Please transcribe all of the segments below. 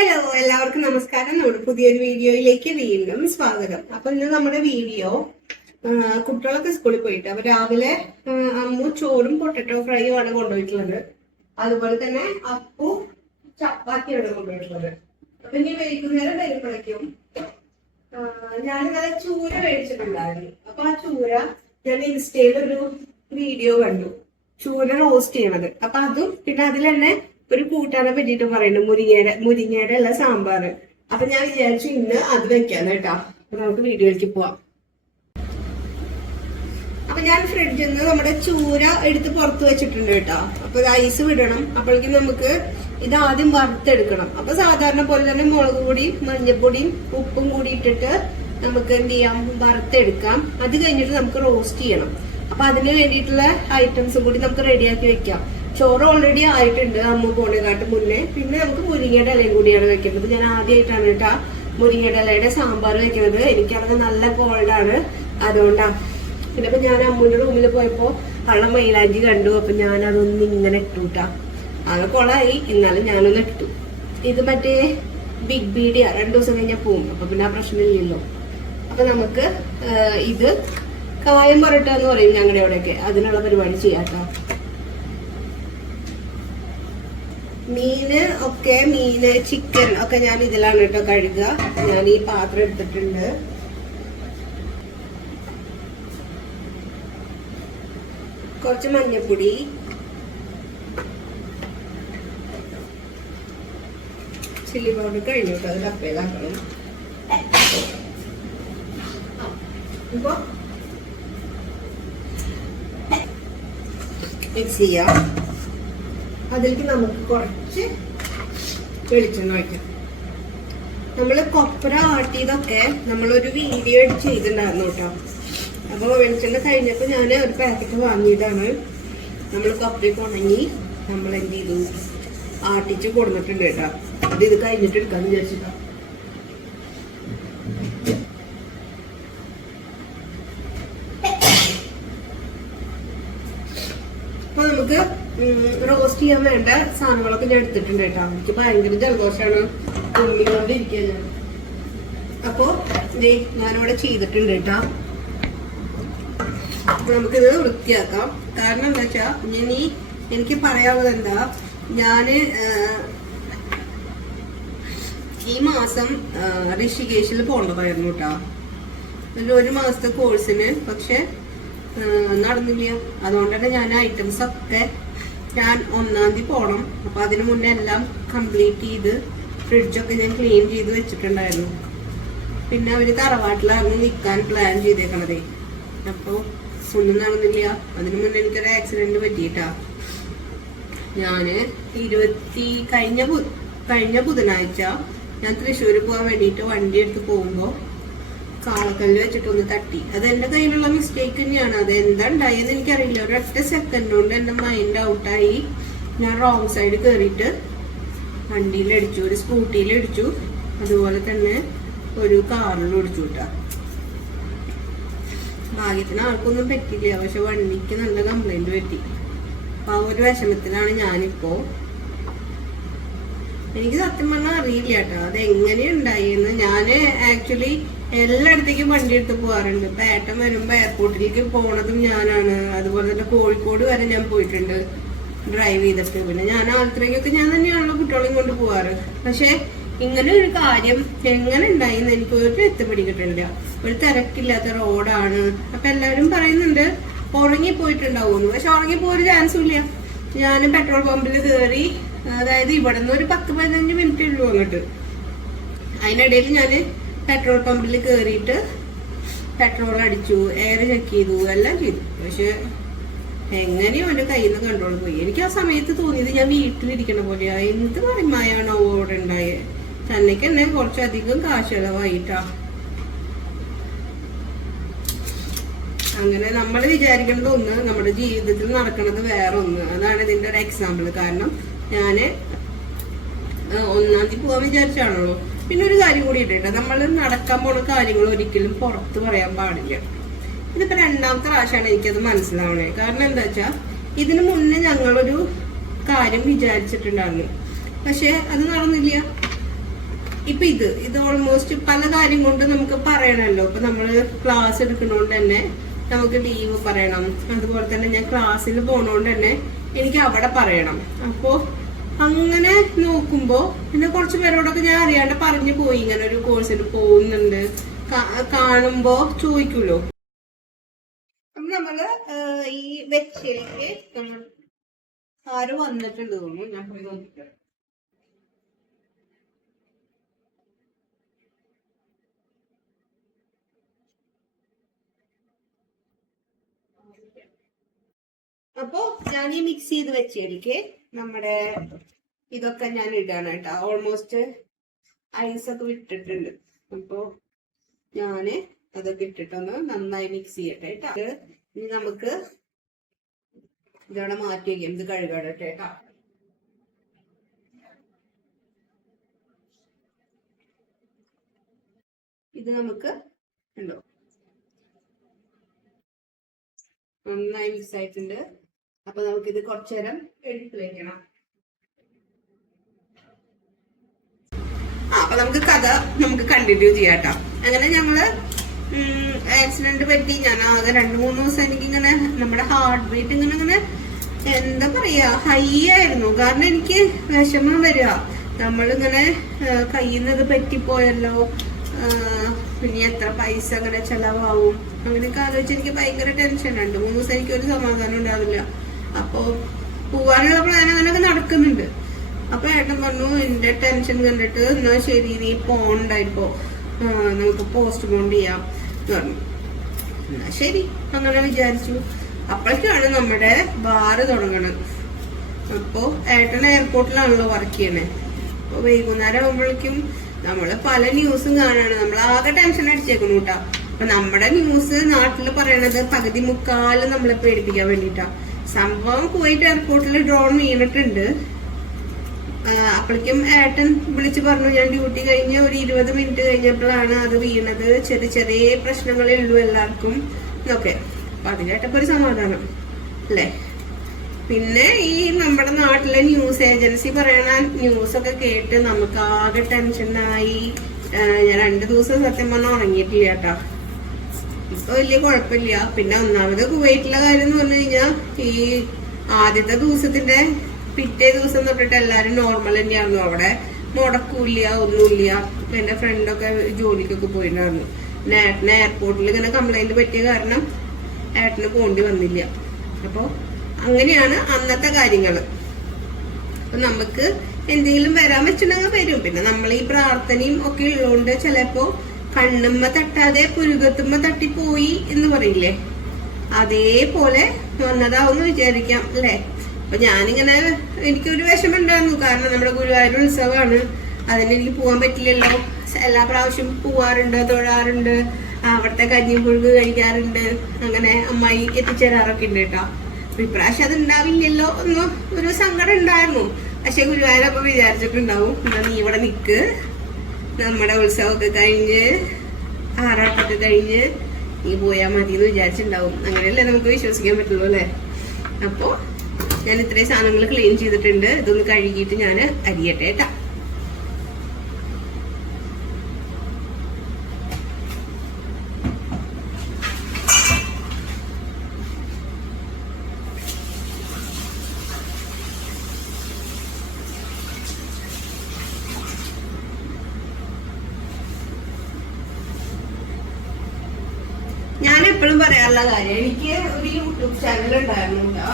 Hello, എല്ലാവർക്കും നമസ്കാരം. നമ്മുടെ പുതിയൊരു വീഡിയോയിലേക്ക് വീണ്ടും സ്വാഗതം. അപ്പൊ ഇന്ന് നമ്മുടെ വീഡിയോ കുട്ടികളൊക്കെ സ്കൂളിൽ പോയിട്ട് അപ്പൊ രാവിലെ അമ്മു ചോറും പൊട്ടറ്റോ ഫ്രൈയും ആണ് കൊണ്ടുപോയിട്ടുള്ളത്. അതുപോലെ തന്നെ അപ്പു ചപ്പാത്തിയാണ് കൊണ്ടുപോയിട്ടുള്ളത്. അപ്പൊ ഇനി വൈകുന്നേരം വരുമ്പോഴേക്കും ഞാനിന്നലെ ചൂര മേടിച്ചിട്ടുണ്ടായിരുന്നു. അപ്പൊ ആ ചൂര ഞാൻ ഇൻസ്റ്റയിൽ ഒരു വീഡിയോ കണ്ടു, ചൂര റോസ്റ്റ് ചെയ്യണത്. അപ്പൊ അതും പിന്നെ അതിൽ തന്നെ ഒരു കൂട്ടാനെ പറ്റിയിട്ട് പറയുന്നു, മുരിങ്ങയുടെ അല്ല സാമ്പാർ. അപ്പൊ ഞാൻ വിചാരിച്ചു ഇന്ന് അത് വെക്കാന്ന് കേട്ടാ. അപ്പൊ നമുക്ക് വീഡിയോയിലേക്ക് പോവാം. അപ്പൊ ഞാൻ ഫ്രിഡ്ജിൽ നിന്ന് നമ്മുടെ ചൂര എടുത്ത് പുറത്ത് വെച്ചിട്ടുണ്ട് കേട്ടോ. അപ്പൊ ഐസ് വിടണം. അപ്പോഴേക്കും നമുക്ക് ഇത് ആദ്യം വറുത്തെടുക്കണം. അപ്പൊ സാധാരണ പോലെ തന്നെ മുളക് പൊടിയും മഞ്ഞപ്പൊടിയും ഉപ്പും കൂടി ഇട്ടിട്ട് നമുക്ക് എന്ത് ചെയ്യാം, വറുത്തെടുക്കാം. അത് കഴിഞ്ഞിട്ട് നമുക്ക് റോസ്റ്റ് ചെയ്യണം. അപ്പൊ അതിന് വേണ്ടിയിട്ടുള്ള ഐറ്റംസും കൂടി നമുക്ക് റെഡിയാക്കി വെക്കാം. ചോറ് ഓൾറെഡി ആയിട്ടുണ്ട് അമ്മ പോണേക്കാട്ട് മുന്നേ. പിന്നെ നമുക്ക് മുരിങ്ങയുടെ ഇലയും കൂടിയാണ് വെക്കുന്നത്. ഞാൻ ആദ്യമായിട്ടാണ് കേട്ടാ മുരിങ്ങയുടെ ഇലയുടെ സാമ്പാർ വെക്കുന്നത്. എനിക്കാണെങ്കിൽ നല്ല കോൾഡാണ്, അതുകൊണ്ടാണ്. പിന്നെ ഇപ്പൊ ഞാൻ അമ്മൂന്റെ റൂമിൽ പോയപ്പോ അവളെ മൈലാഞ്ചി കണ്ടു. അപ്പൊ ഞാൻ അതൊന്ന് ഇങ്ങനെ ഇട്ടുട്ടാ. അത് കൊളായി, എന്നാലും ഞാനൊന്ന് ഇട്ടു. ഇത് മറ്റേ ബിഗ് ബീഡിയാ, 2 ദിവസം കഴിഞ്ഞാൽ പോവും. അപ്പൊ പിന്നെ ആ പ്രശ്നമില്ലല്ലോ. അപ്പൊ നമുക്ക് ഇത് കായം പൊറട്ട എന്ന് പറയും ഞങ്ങളുടെ അവിടെയൊക്കെ, അതിനുള്ള പരിപാടി ചെയ്യാട്ടോ. മീന് ചിക്കൻ ഒക്കെ ഞാൻ ഇതിലാണ് കേട്ടോ കഴുകുക. ഞാൻ ഈ പാത്രം എടുത്തിട്ടുണ്ട്. കുറച്ച് മഞ്ഞപ്പൊടി, ചില്ലി പൗഡർ കഴിഞ്ഞു കേട്ടോ. അത് ഡപ്പയിലാക്കണം. ഇപ്പൊ മിക്സ് ചെയ്യാം. അതിലേക്ക് നമുക്ക് കുറച്ച് വെളിച്ചെണ്ണ ഒഴിക്കാം. നമ്മള് കൊപ്ര ആട്ടിയതൊക്കെ നമ്മളൊരു വീഡിയോ ചെയ്തിട്ടുണ്ടായിരുന്നു കേട്ടോ. അപ്പൊ വെളിച്ചെണ്ണ കഴിഞ്ഞപ്പോ ഞാൻ ഒരു പാക്കറ്റ് വാങ്ങിയതാണ്. നമ്മൾ കൊപ്രയ്ക്ക് ഉണങ്ങി നമ്മൾ എന്ത് ചെയ്തു, ആട്ടിച്ച് കൊടുത്തിട്ടുണ്ട് കേട്ടോ. അത് ഇത് കഴിഞ്ഞിട്ട് എടുക്കാന്ന് വിചാരിച്ചിട്ടാ. അപ്പൊ നമുക്ക് റോസ്റ്റ് ചെയ്യാൻ വേണ്ട സാധനങ്ങളൊക്കെ ഞാൻ എടുത്തിട്ടുണ്ട് കേട്ടോ. എനിക്ക് ഭയങ്കര ജലദോഷമാണ്, തുള്ളിക്കൊണ്ടിരിക്കുക ഞാൻ. അപ്പൊ ഞാനിവിടെ ചെയ്തിട്ടുണ്ട് കേട്ടോ. നമുക്കിത് വൃത്തിയാക്കാം. കാരണം എന്താ വെച്ചാ ഇനി എനിക്ക് പറയാനുള്ളത് എന്താ, ഞാന് ഈ മാസം ഋഷികേശിൽ പോകേണ്ടതായിരുന്നു കേട്ടോ. ഒരു മാസത്തെ കോഴ്സിന്. പക്ഷെ നടന്നില്ല. അതുകൊണ്ട് തന്നെ ഞാൻ ഐറ്റംസ് ഒക്കെ ഞാൻ 1-ാം തീയതി പോകണം. അപ്പൊ അതിനു മുന്നേ എല്ലാം കംപ്ലീറ്റ് ചെയ്ത് ഫ്രിഡ്ജൊക്കെ ഞാൻ ക്ലീൻ ചെയ്ത് വെച്ചിട്ടുണ്ടായിരുന്നു. പിന്നെ അവര് തറവാട്ടിലായിരുന്നു നിൽക്കാൻ പ്ലാൻ ചെയ്തേക്കണതേ. അപ്പൊ ഒന്നും നടന്നില്ല. അതിനു മുന്നേ എനിക്കൊരു ആക്സിഡന്റ് പറ്റിയിട്ടാ. ഞാന് കഴിഞ്ഞ ബുധനാഴ്ച ഞാൻ തൃശ്ശൂര് പോകാൻ വേണ്ടിയിട്ട് വണ്ടി എടുത്ത് പോകുമ്പോ കാളക്കല്ല് വെച്ചിട്ടൊന്ന് തട്ടി. അത് എന്റെ കയ്യിലുള്ള മിസ്റ്റേക്ക് തന്നെയാണ്. അത് എന്താ ഉണ്ടായെന്ന് എനിക്കറിയില്ല. ഒരൊറ്റ സെക്കൻഡ് കൊണ്ട് എന്റെ മൈൻഡ് ഔട്ടായി. ഞാൻ റോങ് സൈഡ് കയറിയിട്ട് വണ്ടിയിലടിച്ചു, ഒരു സ്കൂട്ടിയിലടിച്ചു, അതുപോലെ തന്നെ ഒരു കാറിലും അടിച്ചു വിട്ടാ. ഭാഗ്യത്തിന് ആർക്കൊന്നും പറ്റില്ല. പക്ഷെ വണ്ടിക്ക് നല്ല കംപ്ലൈന്റ് പറ്റി. അപ്പൊ ആ ഒരു വിഷമത്തിലാണ് ഞാനിപ്പോ. എനിക്ക് സത്യം പറഞ്ഞാൽ അറിയില്ല കേട്ടോ അത് എങ്ങനെയുണ്ടായിന്ന്. ഞാന് ആക്ച്വലി എല്ലായിടത്തേക്കും വണ്ടി എടുത്ത് പോകാറുണ്ട്. ഇപ്പൊ ഏട്ടൻ വരുമ്പോ എയർപോർട്ടിലേക്ക് പോണതും ഞാനാണ്. അതുപോലെ തന്നെ കോഴിക്കോട് വരെ ഞാൻ പോയിട്ടുണ്ട് ഡ്രൈവ് ചെയ്തിട്ട്. പിന്നെ ഞാൻ ആലത്തൂരേക്കൊക്കെ ഞാൻ തന്നെയാണല്ലോ കുട്ടികളെയും കൊണ്ട് പോവാറ്. പക്ഷെ ഇങ്ങനെ ഒരു കാര്യം എങ്ങനെ ഉണ്ടായിന്ന് എനിക്ക് ഒരു എത്തിപ്പിടിക്കിട്ടില്ല. ഒരു തിരക്കില്ലാത്ത റോഡാണ്. അപ്പൊ എല്ലാവരും പറയുന്നുണ്ട് ഉറങ്ങിപ്പോയിട്ടുണ്ടാവുമെന്ന്. പക്ഷെ ഉറങ്ങിപ്പോയൊരു ചാൻസും ഇല്ല. ഞാൻ പെട്രോൾ പമ്പിൽ കയറി, അതായത് ഇവിടെ നിന്ന് ഒരു 10-15 മിനിറ്റ് ഉള്ളൂ അങ്ങോട്ട്. അതിനിടയിൽ ഞാൻ പെട്രോൾ പമ്പിൽ കയറിയിട്ട് പെട്രോൾ അടിച്ചു, എയർ ചെക്ക് ചെയ്തു, എല്ലാം ചെയ്തു. പക്ഷെ എങ്ങനെയോ എന്റെ കയ്യിൽ നിന്ന് കൺട്രോൾ പോയി. എനിക്ക് ആ സമയത്ത് തോന്നിയത് ഞാൻ വീട്ടിലിരിക്കണ പോലെയാ. എന്ത് മറിമായാണോ അവിടെ ഉണ്ടായത്. ചെന്നൈക്ക് തന്നെ കുറച്ചധികം കാശ് ചെലവായിട്ടാ. അങ്ങനെ നമ്മൾ വിചാരിക്കേണ്ടത് ഒന്ന്, നമ്മുടെ ജീവിതത്തിൽ നടക്കുന്നത് വേറെ ഒന്ന്. അതാണ് ഇതിന്റെ ഒരു എക്സാമ്പിൾ. കാരണം ഞാന് 1-ാം തീയതി പോവാൻ വിചാരിച്ചാണല്ലോ. പിന്നെ ഒരു കാര്യം കൂടി ഇട്ടിട്ട്, നമ്മൾ നടക്കാൻ പോണ കാര്യങ്ങൾ ഒരിക്കലും പുറത്ത് പറയാൻ പാടില്ല. ഇതിപ്പോ 2-ാമത്തെ പ്രാവശ്യമാണ് എനിക്കത് മനസ്സിലാവണേ. കാരണം എന്താ വെച്ചാ ഇതിനു മുന്നേ ഞങ്ങളൊരു കാര്യം വിചാരിച്ചിട്ടുണ്ടായിരുന്നു. പക്ഷെ അത് നടന്നില്ല. ഇപ്പൊ ഇത് ഓൾമോസ്റ്റ് പല കാര്യം കൊണ്ട് നമുക്ക് പറയണല്ലോ. ഇപ്പൊ നമ്മള് ക്ലാസ് എടുക്കുന്നോണ്ട് തന്നെ നമുക്ക് ലീവ് പറയണം. അതുപോലെ തന്നെ ഞാൻ ക്ലാസ്സിൽ പോണോണ്ട് തന്നെ എനിക്ക് അവിടെ പറയണം. അപ്പോ അങ്ങനെ നോക്കുമ്പോ പിന്നെ കുറച്ച് പേരോടൊക്കെ ഞാൻ അറിയാണ്ട് പറഞ്ഞു പോയി ഇങ്ങനെ ഒരു കോഴ്സിന് പോകുന്നുണ്ട്. കാണുമ്പോ ചോദിക്കൂലോ. അപ്പൊ നമ്മള് ഈ വെച്ചിലേക്ക് നമ്മൾ ആര് വന്നിട്ടുണ്ട് തോന്നുന്നു. ഞാൻ പോയി നോക്കിട്ട് അപ്പൊ ഞാൻ ഈ മിക്സ് ചെയ്ത് വെച്ചേക്ക് നമ്മുടെ ഇതൊക്കെ ഞാൻ ഇടാണ് കേട്ടോ. ഓൾമോസ്റ്റ് ഐസൊക്കെ വിട്ടിട്ടുണ്ട്. അപ്പൊ ഞാന് അതൊക്കെ ഇട്ടിട്ടൊന്ന് നന്നായി മിക്സ് ചെയ്യട്ടെ കേട്ടോ. ഇനി നമുക്ക് ഇതവിടെ മാറ്റി വയ്ക്കാം. ഇത് കഴുകട്ടെ കേട്ടോ. ഇത് നമുക്ക് ഉണ്ടോ നന്നായി മിക്സ് ആയിട്ടുണ്ട്. അപ്പൊ നമുക്കിത് കുറച്ചു നേരം എടുത്തു വെക്കണം. അപ്പൊ നമുക്ക് കഥ കണ്ടിന്യൂ ചെയ്യാട്ടോ. അങ്ങനെ ഞങ്ങള് ആക്സിഡന്റ് പറ്റി ഞാൻ ആകെ 2-3 ദിവസം എനിക്കിങ്ങനെ നമ്മുടെ ഹാർട്ട് ബീറ്റ് ഇങ്ങനെ എന്താ പറയാ ഹൈ ആയിരുന്നു. കാരണം എനിക്ക് വിഷമം വരിക, നമ്മളിങ്ങനെ കയ്യിൽ നിന്ന് പറ്റിപ്പോയല്ലോ, പിന്നെ എത്ര പൈസ അങ്ങനെ ചെലവാവും അങ്ങനെയൊക്കെ ആലോചിച്ച് എനിക്ക് ഭയങ്കര ടെൻഷൻ. 2-3 ദിവസം എനിക്ക് ഒരു സമാധാനം ഉണ്ടാവില്ല. അപ്പൊ പോവാനുള്ള പ്ലാൻ അങ്ങനെയൊക്കെ നടക്കുന്നുണ്ട്. അപ്പൊ ഏട്ടൻ പറഞ്ഞു എന്റെ ടെൻഷൻ കണ്ടിട്ട് എന്നാ ശരി നീ പോണ്ടായിപ്പോ നമുക്ക് പോസ്റ്റ്പോൺ ചെയ്യാം പറഞ്ഞു. എന്നാ ശരി അങ്ങനെ വിചാരിച്ചു. അപ്പോഴേക്കാണ് നമ്മുടെ ബാറ് തുടങ്ങണത്. അപ്പൊ ഏട്ടൻ എയർപോർട്ടിലാണല്ലോ വർക്ക് ചെയ്യണേ. അപ്പൊ വൈകുന്നേരം ആകുമ്പോഴേക്കും നമ്മള് പല ന്യൂസും കാണാണ്. നമ്മൾ ആകെ ടെൻഷൻ അടിച്ചേക്കുന്നു കേട്ടാ. അപ്പൊ നമ്മുടെ ന്യൂസ് നാട്ടില് പറയണത് പകുതി മുക്കാല് നമ്മളെ പേടിപ്പിക്കാൻ വേണ്ടിട്ടാ. സംഭവം കുവൈറ്റ് എയർപോർട്ടിൽ ഡ്രോൺ വീണിട്ടുണ്ട്. അപ്പോഴേക്കും ഏട്ടൻ വിളിച്ചു പറഞ്ഞു ഞാൻ ഡ്യൂട്ടി കഴിഞ്ഞ് ഒരു 20 മിനിറ്റ് കഴിഞ്ഞപ്പോഴാണ് അത് വീണത്, ചെറിയ ചെറിയ പ്രശ്നങ്ങളേ ഉള്ളൂ എല്ലാവർക്കും എന്നൊക്കെ. അപ്പൊ അതിനായിട്ടപ്പോ ഒരു സമാധാനം അല്ലേ. പിന്നെ ഈ നമ്മുടെ നാട്ടിലെ ന്യൂസ് ഏജൻസി പറയണ ന്യൂസൊക്കെ കേട്ട് നമുക്ക് ആകെ ടെൻഷനായി. ഞാൻ 2 ദിവസം സത്യം പറഞ്ഞാൽ ഉറങ്ങിയിട്ടില്ല കേട്ടോ. ഇപ്പൊ വലിയ കുഴപ്പമില്ല. പിന്നെ ഒന്നാമത് കുവൈറ്റിലെ കാര്യം എന്ന് പറഞ്ഞു കഴിഞ്ഞാൽ ഈ ആദ്യത്തെ ദിവസത്തിന്റെ പിറ്റേ ദിവസം തൊട്ടിട്ട് എല്ലാരും നോർമൽ തന്നെയായിരുന്നു. അവിടെ മുടക്കൂല്ല ഒന്നുമില്ല. എന്റെ ഫ്രണ്ടൊക്കെ ജോലിക്കൊക്കെ പോയിട്ടുണ്ടായിരുന്നു. ഏട്ടന് എയർപോർട്ടിൽ ഇങ്ങനെ കംപ്ലൈന്റ് പറ്റിയ കാരണം ഏട്ടന് പോണ്ടി വന്നില്ല. അപ്പൊ അങ്ങനെയാണ് അന്നത്തെ കാര്യങ്ങള്. അപ്പൊ നമുക്ക് എന്തെങ്കിലും വരാൻ വെച്ചിട്ടുണ്ടെങ്കിൽ വരും. പിന്നെ നമ്മൾ ഈ പ്രാർത്ഥനയും ഒക്കെ ഉള്ളതുകൊണ്ട് ചിലപ്പോ കണ്ണുമ്മ തട്ടാതെ പുരുകത്തുമ്മ തട്ടിപ്പോയി എന്ന് പറയില്ലേ, അതേപോലെ വന്നതാവെന്ന് വിചാരിക്കാം അല്ലെ. അപ്പൊ ഞാനിങ്ങനെ എനിക്കൊരു വിഷമം ഉണ്ടായിരുന്നു. കാരണം നമ്മുടെ ഗുരുവായൂർ ഉത്സവമാണ്, അതിന് എനിക്ക് പോകാൻ പറ്റില്ലല്ലോ. എല്ലാ പ്രാവശ്യം പോവാറുണ്ട്, തൊഴാറുണ്ട്, അവിടുത്തെ കഞ്ഞിയും പുഴുക്ക് കഴിക്കാറുണ്ട്, അങ്ങനെ അമ്മായി എത്തിച്ചേരാറൊക്കെ ഉണ്ട് കേട്ടോ. അപ്പൊ ഇപ്രാവശ്യം അത് ഉണ്ടാവില്ലല്ലോ എന്ന് ഒരു സങ്കടം ഉണ്ടായിരുന്നു. പക്ഷെ ഗുരുവായൂർ അപ്പൊ വിചാരിച്ചിട്ടുണ്ടാവും എന്നാ നീ ഇവിടെ നിക്ക്, നമ്മുടെ ഉത്സവമൊക്കെ കഴിഞ്ഞ് ആറാട്ടൊക്കെ കഴിഞ്ഞ് നീ പോയാൽ മതി എന്ന് വിചാരിച്ചിട്ടുണ്ടാവും. അങ്ങനെയല്ലേ നമുക്ക് വിശ്വസിക്കാൻ പറ്റുള്ളൂ അല്ലെ. അപ്പൊ ഞാൻ ഇത്രയും സാധനങ്ങൾ ക്ലീൻ ചെയ്തിട്ടുണ്ട്. ഇതൊന്ന് കഴുകിയിട്ട് ഞാൻ അരിയട്ടെ കേട്ടാ. ഞാൻ എപ്പോഴും പറയാറുള്ള കാര്യം, എനിക്ക് ഒരു യൂട്യൂബ് ചാനൽ ഉണ്ടായിരുന്നു കേട്ടോ.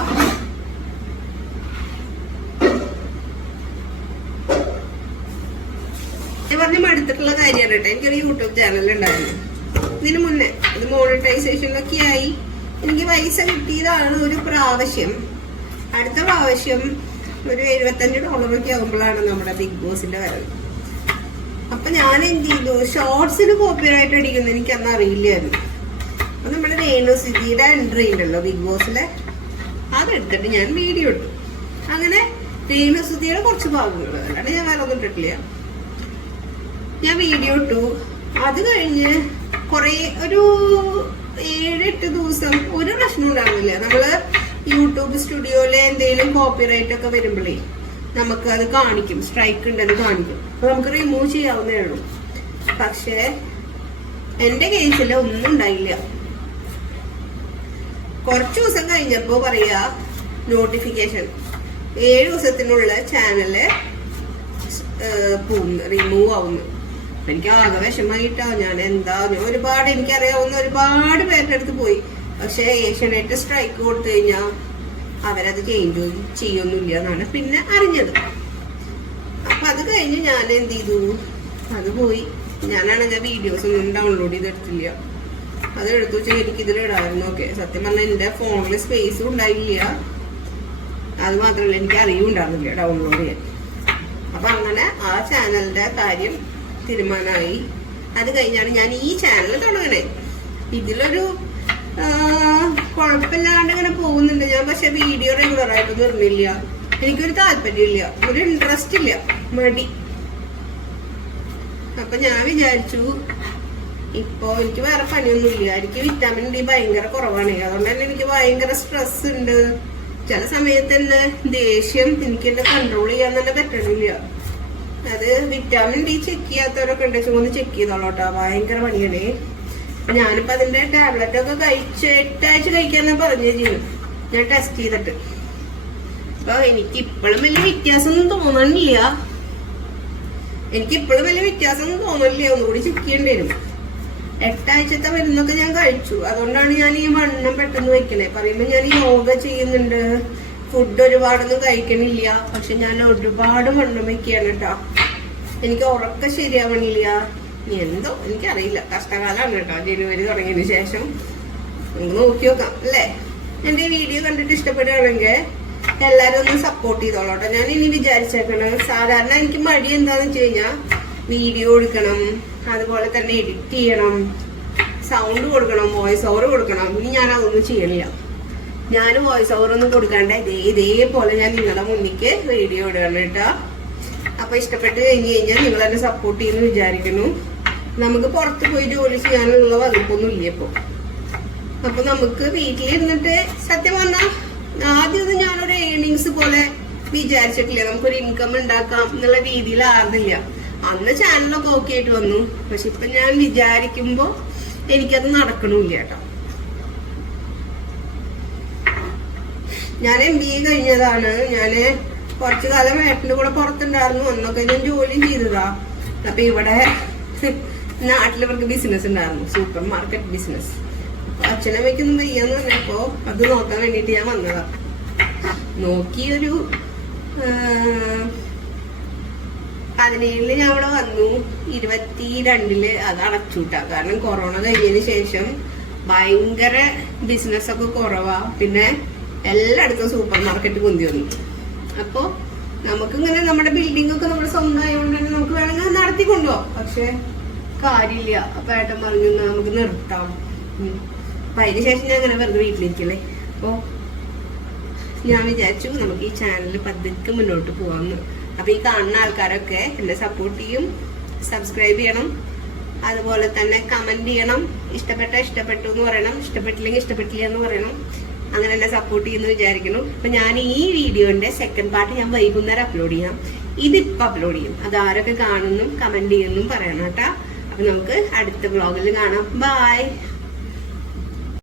പറഞ്ഞ് മടുത്തിട്ടുള്ള കാര്യമാണ് കേട്ടോ. എനിക്കൊരു യൂട്യൂബ് ചാനൽ ഉണ്ടായിരുന്നു ഇതിനു മുന്നേ. അത് മോണിറ്റൈസേഷനൊക്കെ ആയി എനിക്ക് പൈസ കിട്ടിയതാണ് ഒരു പ്രാവശ്യം. അടുത്ത പ്രാവശ്യം ഒരു $75 ആകുമ്പോഴാണ് നമ്മുടെ ബിഗ് ബോസിന്റെ വരവ്. അപ്പൊ ഞാൻ എന്ത് ചെയ്തു, ഷോർട്സിന് കോപ്പിറൈറ്റ് അടിക്കുന്നത് എനിക്ക് അന്ന് അറിയില്ലായിരുന്നു. അപ്പൊ നമ്മുടെ രേണുസുധിയുടെ എൻട്രി ഉണ്ടല്ലോ ബിഗ് ബോസിലെ, അതെടുത്തിട്ട് ഞാൻ വീഡിയോ ഇട്ടു. അങ്ങനെ രേണുസുധിയുടെ കുറച്ച് ഭാഗങ്ങൾ, അല്ലാണ്ട് ഞാൻ വേറെ ഒന്നും ഇട്ടിട്ടില്ല. ഞാൻ വീഡിയോ ഇട്ടു. അത് കഴിഞ്ഞ് ഒരു 7-8 ദിവസം ഒരു പ്രശ്നം ഉണ്ടാകുന്നില്ല. നമ്മള് യൂട്യൂബ് സ്റ്റുഡിയോയിലെ എന്തെങ്കിലും കോപ്പിറൈറ്റ് ഒക്കെ വരുമ്പോഴേ നമുക്ക് അത് കാണിക്കും, സ്ട്രൈക്ക് ഉണ്ടെന്ന് കാണിക്കും. അപ്പൊ നമുക്ക് റിമൂവ് ചെയ്യാവുന്നേ ഉള്ളൂ. പക്ഷേ എന്റെ കേസിൽ ഒന്നും ഉണ്ടായില്ല. കുറച്ചു ദിവസം കഴിഞ്ഞപ്പോ പറയാ നോട്ടിഫിക്കേഷൻ 7 ദിവസത്തിനുള്ള ചാനല് റിമൂവ് ആവുന്നു. എനിക്ക് ആകെ വിഷമായിട്ടാ. ഞാൻ ഒരുപാട് എനിക്കറിയാവുന്ന ഒരുപാട് പേരുടെ അടുത്ത് പോയി. പക്ഷെ ഏഷ്യാനെറ്റ് സ്ട്രൈക്ക് കൊടുത്തു കഴിഞ്ഞാൽ അവരത് ചേഞ്ച് ചെയ്യൊന്നുമില്ല എന്നാണ് പിന്നെ അറിഞ്ഞത്. അപ്പൊ അത് കഴിഞ്ഞ് ഞാൻ എന്ത് ചെയ്തു, അത് പോയി. ഞാനാണെങ്കിൽ വീഡിയോസ് ഒന്നും ഡൗൺലോഡ് ചെയ്തെടുത്തില്ല. അത് എടുത്തു വെച്ചാൽ എനിക്ക് ഇതിലിടായിരുന്നു. ഓക്കെ, സത്യം പറഞ്ഞാൽ എന്റെ ഫോണിൽ സ്പേസും ഉണ്ടായില്ല. അത് മാത്രമല്ല എനിക്ക് അറിയുണ്ടായിരുന്നില്ല ഡൗൺലോഡ് ചെയ്യാൻ. അപ്പൊ അങ്ങനെ ആ ചാനലിന്റെ കാര്യം തീരുമാനമായി. അത് കഴിഞ്ഞാണ് ഞാൻ ഈ ചാനൽ തുടങ്ങണേ. ഇതിലൊരു കുഴപ്പമില്ലാണ്ട് ഇങ്ങനെ പോകുന്നുണ്ട് ഞാൻ. പക്ഷെ വീഡിയോ റെഗുലർ ആയിട്ടൊന്നും ഇടുന്നില്ല. എനിക്കൊരു താല്പര്യമില്ല, ഒരു ഇൻട്രസ്റ്റ് ഇല്ല, മടി. അപ്പൊ ഞാൻ വിചാരിച്ചു ഇപ്പൊ എനിക്ക് വേറെ പണിയൊന്നുമില്ല. എനിക്ക് വിറ്റാമിൻ ഡി ഭയങ്കര കുറവാണ്. അതുകൊണ്ട് തന്നെ എനിക്ക് ഭയങ്കര സ്ട്രെസ് ഉണ്ട്. ചില സമയത്ത് തന്നെ ദേഷ്യം എനിക്ക് എന്നെ കൺട്രോൾ ചെയ്യാൻ തന്നെ പറ്റണില്ല. അത് വിറ്റാമിൻ ഡി ചെക്ക് ചെയ്യാത്തവരൊക്കെ ഉണ്ടെങ്കിൽ ഒന്ന് ചെക്ക് ചെയ്തോളൂട്ടോ. ഭയങ്കര പണിയാണ്. ഞാനിപ്പോ അതിന്റെ ടാബ്ലറ്റ് ഒക്കെ 8 ആഴ്ച കഴിക്കാന്നാ പറഞ്ഞു ചെയ്യും ഞാൻ ടെസ്റ്റ് ചെയ്തിട്ട്. അപ്പൊ എനിക്ക് ഇപ്പോഴും വലിയ വ്യത്യാസമൊന്നും തോന്നണില്ല. ഒന്നുകൂടി ചെക്ക് ചെയ്യേണ്ടി വരും. 8 ആഴ്ചത്തെ മരുന്നൊക്കെ ഞാൻ കഴിച്ചു. അതുകൊണ്ടാണ് ഞാൻ ഈ വണ്ണം പെട്ടെന്ന് വെക്കണേ. പറയുമ്പോ ഞാൻ യോഗ ചെയ്യുന്നുണ്ട്, ഫുഡ് ഒരുപാടൊന്നും കഴിക്കണില്ല. പക്ഷെ ഞാൻ ഒരുപാട് വണ്ണം വെക്കുകയാണ് കേട്ടോ. എനിക്ക് ഉറക്കം ശരിയാവണില്ല. എന്തോ എനിക്കറിയില്ല. കഷ്ടകാലമാണ് കേട്ടോ. ജനുവരി തുടങ്ങിയതിനു ശേഷം നമുക്ക് നോക്കി നോക്കാം അല്ലേ. എന്റെ വീഡിയോ കണ്ടിട്ട് ഇഷ്ടപ്പെടുകയാണെങ്കിൽ എല്ലാരും ഒന്ന് സപ്പോർട്ട് ചെയ്തോളൂട്ടോ. ഞാൻ ഇനി വിചാരിച്ചേക്കണം, സാധാരണ എനിക്ക് മടി എന്താന്ന് വെച്ച് കഴിഞ്ഞാൽ വീഡിയോ എടുക്കണം, അതുപോലെ തന്നെ എഡിറ്റ് ചെയ്യണം, സൗണ്ട് കൊടുക്കണം, വോയിസ് ഓവർ കൊടുക്കണം. ഇനി ഞാൻ അതൊന്നും ചെയ്യണില്ല. ഞാൻ വോയിസ് ഓവർ ഒന്നും കൊടുക്കാണ്ട് ഇതേപോലെ ഞാൻ നിങ്ങളുടെ മുന്നിക്ക് വീഡിയോ ഇടുകയാണ് കേട്ടോ. അപ്പൊ ഇഷ്ടപ്പെട്ട് കഴിഞ്ഞ് കഴിഞ്ഞാൽ നിങ്ങൾ എന്നെ സപ്പോർട്ട് ചെയ്യുന്നു വിചാരിക്കുന്നു. നമുക്ക് പുറത്ത് പോയി ജോലി ചെയ്യാനുള്ള വകുപ്പൊന്നും ഇല്ല ഇപ്പൊ. അപ്പൊ നമുക്ക് വീട്ടിലിരുന്നിട്ട് സത്യം പറഞ്ഞാൽ ആദ്യമൊന്നും ഞാനൊരു ഏണിങ്സ് പോലെ വിചാരിച്ചിട്ടില്ല. നമുക്കൊരു ഇൻകം ഉണ്ടാക്കാം എന്നുള്ള രീതിയിലായിരുന്നില്ല. അന്ന് ചാനലൊക്കെ ഓക്കെ ആയിട്ട് വന്നു. പക്ഷെ ഇപ്പൊ ഞാൻ വിചാരിക്കുമ്പോ എനിക്കത് നടക്കണില്ല കേട്ടോ. ഞാൻ MBA കഴിഞ്ഞതാണ്. ഞാന് കുറച്ചു കാലം ഏട്ടന്റെ കൂടെ പുറത്തുണ്ടായിരുന്നു. അന്നൊക്കെ ഞാൻ ജോലിയും ചെയ്തതാ. അപ്പൊ ഇവിടെ നാട്ടിൽ ഇവർക്ക് ബിസിനസ് ഉണ്ടായിരുന്നു, സൂപ്പർ മാർക്കറ്റ് ബിസിനസ്. അച്ഛനമ്മയ്ക്കൊന്നും വയ്യാന്ന് പറഞ്ഞപ്പോ അത് നോക്കാൻ വേണ്ടിട്ട് ഞാൻ വന്നതാ. നോക്കിയൊരു 17 ഞാൻ ഇവിടെ വന്നു. 22 അത് അടച്ചുട്ടാ. കാരണം കൊറോണ കഴിഞ്ഞതിന് ശേഷം ഭയങ്കര ബിസിനസ് ഒക്കെ കുറവാ. പിന്നെ എല്ലായിടത്തും സൂപ്പർ മാർക്കറ്റ് പൊന്തി വന്നു. അപ്പൊ നമുക്കിങ്ങനെ നമ്മുടെ ബിൽഡിംഗ് ഒക്കെ നമ്മുടെ സ്വന്തമായതുകൊണ്ട് തന്നെ നമുക്ക് വേണമെങ്കിൽ നടത്തിക്കൊണ്ടുപോവാം. പക്ഷെ കാര്യമില്ല. അപ്പൊ ഏട്ടൻ പറഞ്ഞു നമുക്ക് നിർത്താം. അപ്പൊ അതിന് ശേഷം ഞാൻ അങ്ങനെ വെറുതെ വീട്ടിലിരിക്കല്ലേ. അപ്പൊ ഞാൻ വിചാരിച്ചു നമുക്ക് ഈ ചാനലിൽ പതുക്കെ മുന്നോട്ട് പോവാന്ന്. അപ്പൊ ഈ കാണുന്ന ആൾക്കാരൊക്കെ എന്നെ സപ്പോർട്ട് ചെയ്യും, സബ്സ്ക്രൈബ് ചെയ്യണം, അതുപോലെ തന്നെ കമന്റ് ചെയ്യണം. ഇഷ്ടപ്പെട്ടു എന്ന് പറയണം, ഇഷ്ടപ്പെട്ടില്ലെങ്കിൽ ഇഷ്ടപ്പെട്ടില്ല എന്ന് പറയണം. അങ്ങനെ എന്നെ സപ്പോർട്ട് ചെയ്യുന്നു വിചാരിക്കുന്നു. അപ്പൊ ഞാൻ ഈ വീഡിയോന്റെ സെക്കൻഡ് പാർട്ട് ഞാൻ വൈകുന്നേരം അപ്ലോഡ് ചെയ്യാം. ഇതിപ്പോ അപ്ലോഡ് ചെയ്യും. അത് ആരൊക്കെ കാണുന്നു കമന്റ് ചെയ്യുന്നു പറയണം കേട്ടാ. അപ്പൊ നമുക്ക് അടുത്ത വ്ളോഗിൽ കാണാം. ബൈ.